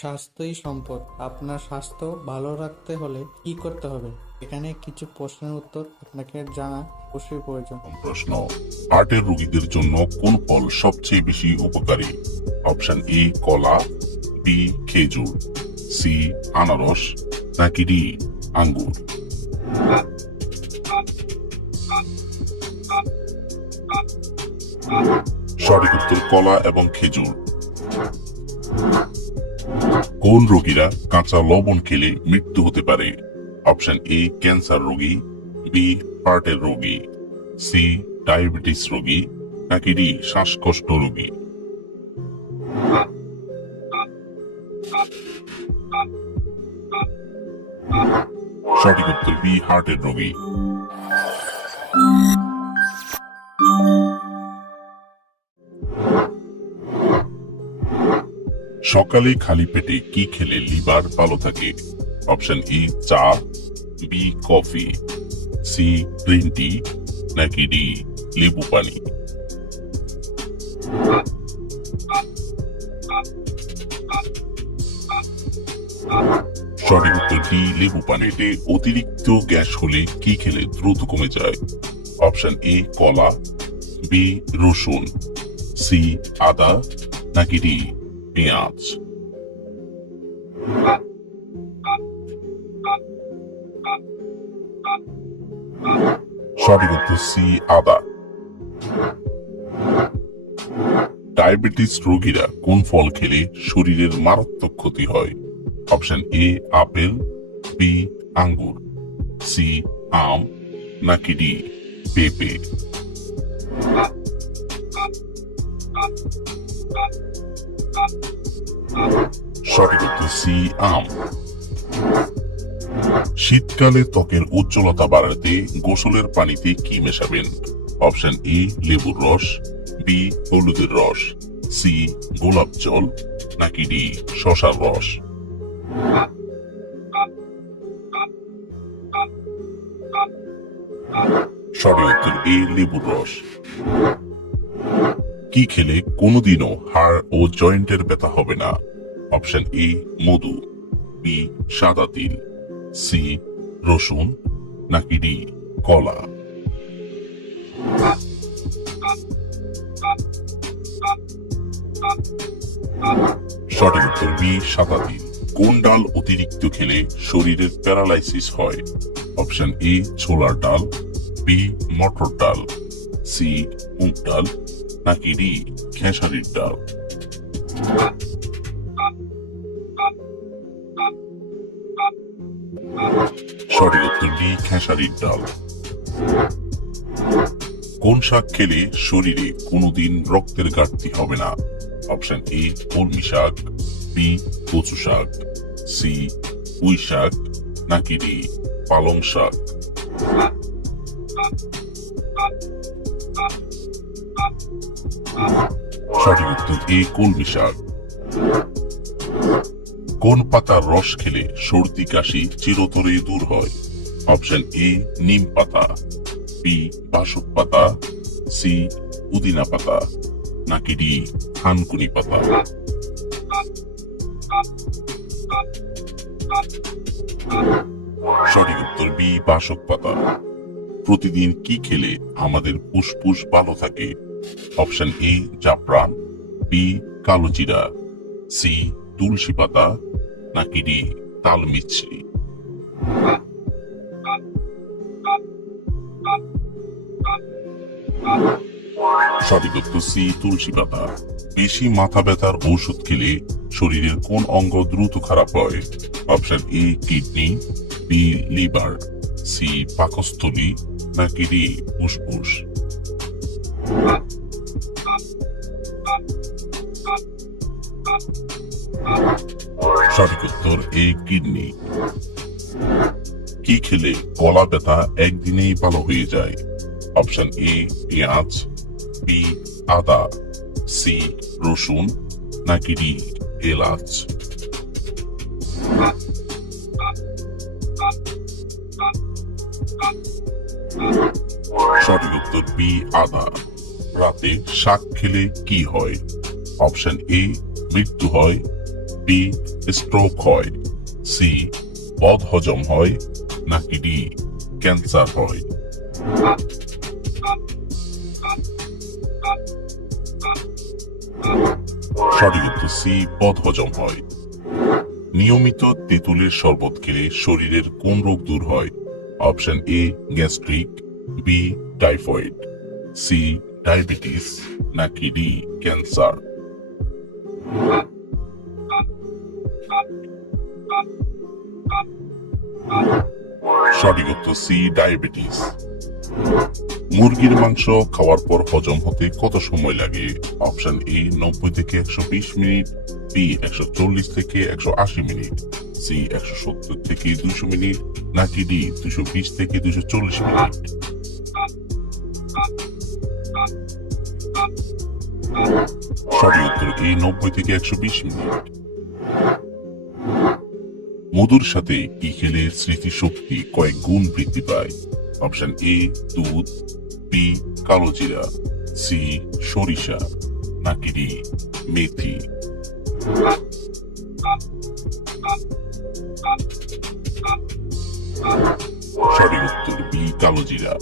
স্বাস্থ্যই সম্পদ। আপনার স্বাস্থ্য ভালো রাখতে হলে কি করতে হবে? এখানে কিছু প্রশ্নের উত্তর আপনাকে জানা অবশ্যই প্রয়োজন। প্রশ্ন, হার্টের রোগীদের জন্য কোন ফল সবচেয়ে বেশি উপকারী? অপশন এ, কলা, বি, খেজুর, সি, আনারস, নাকি ডি, আঙ্গুর? সঠিক উত্তর কলা এবং খেজুর। কোন রোগীরা কাঁচা লবণ খেলে মৃত্যু হতে পারে? অপশন এ, ক্যান্সার রোগী, বি, হার্টের রোগী, সি, ডায়াবেটিস রোগী, নাকি ডি, শ্বাসকষ্ট রোগী? সঠিক উত্তর বি, হার্টের রোগী। সকালে খালি পেটে কি খেলে লিভার ভালো থাকে? অপশন ই চা, B, coffee, C, green tea, নাকি ডি, লেবু পানি? সঠিক উত্তর ডি, লেবু পানিতে অতিরিক্ত গ্যাস হলে কি খেলে দ্রুত কমে যায়? অপশন এ, কলা, বি, রসুন, সি, আদা, নাকি ডি পেঁয়াজ সঠিক উত্তর সি আদা ডায়াবেটিস রোগীরা কোন ফল খেলে শরীরের মারাত্মক ক্ষতি হয়? অপশন এ আপেল বি আঙ্গুর সি আম, নাকি ডি পেঁপে? সঠিক উত্তর সি, আম। শীতকালে ত্বকের উজ্জ্বলতা বাড়াতে গোসলের পানিতে কি মেশাবেন? অপশন এ, লেবুর রস, বি, হলুদের রস, সি, গোলাপ জল, নাকি ডি, শশার রস। সঠিক উত্তর এ, লেবুর রস। কি খেলে কোনোদিনও হাড় ও জয়েন্টের ব্যথা হবে না। Option A, Madhu. বি, সাদা তিল। সি, রসুন। নাকি ডি, কলা। সঠিক উত্তর বি, সাদা তিল। কোন ডাল অতিরিক্ত খেলে শরীরের প্যারালাইসিস হয়? অপশন এ, ছোলার ডাল। বি, মটর ডাল। সি, মুগ ডাল। নাকি ডি খেসারির ডাল? সঠিক উত্তর ডি খেসারির ডাল। কোন শাক খেলে শরীরে কোনোদিন রক্তের ঘাটতি হবে না? অপশন এ, কলমি শাক, বি, কচু শাক, সি, পুঁই শাক, নাকি ডি, পালং শাক? সঠিক উত্তর এ কলমি শাক কোন পাতার রস খেলে সর্দি কাশি চিরতরে দূর হয়? অপশন এ নিম পাতা। বি বাসক পাতা। সি পুদিনা পাতা। নাকি ডি থানকুনি পাতা। সঠিক উত্তর বি বাসক পাতা। প্রতিদিন কি খেলে আমাদের ফুসফুস ভালো থাকে? অপশন এ, জাফরান, বি কালো জিরা সি, তুলসী পাতা, নাকি ডি তাল মিছরি সঠিক উত্তর সি, তুলসী পাতা। বেশি মাথা ব্যথার ঔষধ খেলে শরীরের কোন অঙ্গ দ্রুত খারাপ হয়? Option A, kidney, B, liver, C, পাকস্থলী, নাকি ডি, ফুসফুস। সঠিক উত্তর এ কিডনি। কি খেলে গলা ব্যথা একদিনেই ভালো হয়ে যায়? অপশন এ, পেঁয়াজ, বি, আদা, সি, রসুন, নাকি ডি, এলাচ? সঠিক উত্তর, বি, আদা। রাতে শাক খেলে কি হয়? অপশন এ মৃত্যু হয়। বি স্ট্রোক হয়। সি বদ হজম হয়। নাকি ডি ক্যান্সার হয়। সঠিক উত্তর সি বদ হজম হয়। নিয়মিত তেঁতুলের শরবত খেলে শরীরের কোন রোগ দূর হয়? Option A gastric. B typhoid. C diabetes নাকি ডি ক্যান্সার? সঠিক উত্তর সি, ডায়াবেটিস। মুরগির মাংস খাওয়ার পর হজম হতে কত সময় লাগে? অপশন এ, নব্বই থেকে একশো বিশ মিনিট, বি, একশো চল্লিশ থেকে একশো আশি মিনিট, সি, একশো সত্তর থেকে দুশো মিনিট, নাকি ডি দুশো বিশ থেকে দুশো চল্লিশ মিনিট? সঠিক উত্তর এ নব্বই থেকে একশো বিশ মিনিট। মধুর সাথে কি খেলে স্মৃতিশক্তি কয়েক গুণ বৃদ্ধি পায়? অপশন এ দুধ বি কালো জিরা সি সরিষা, নাকি ডি মেথি। সঠিক উত্তর বি কালো জিরা।